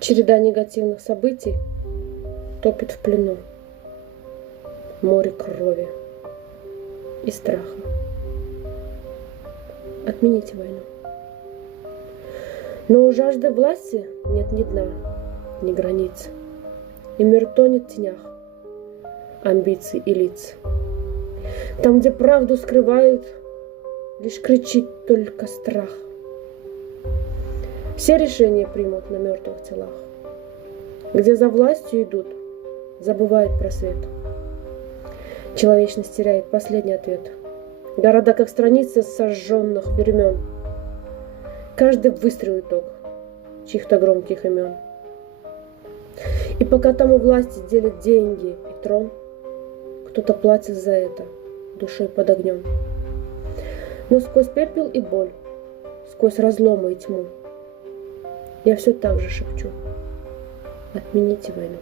Череда негативных событий топит в плену море крови и страха. Отмените войну. Но у жажды власти нет ни дна, ни границ, и мир тонет в тенях амбиций и лиц. Там, где правду скрывают, лишь кричит только страх. Все решения примут на мертвых телах. Где за властью идут, забывают про свет. Человечность теряет последний ответ. Города, как страницы сожженных времен. Каждый выстрел итог чьих-то громких имен. И пока там у власти делят деньги и трон, кто-то платит за это душой под огнем. Но сквозь пепел и боль, сквозь разломы и тьму, я все так же шепчу: отмените войну.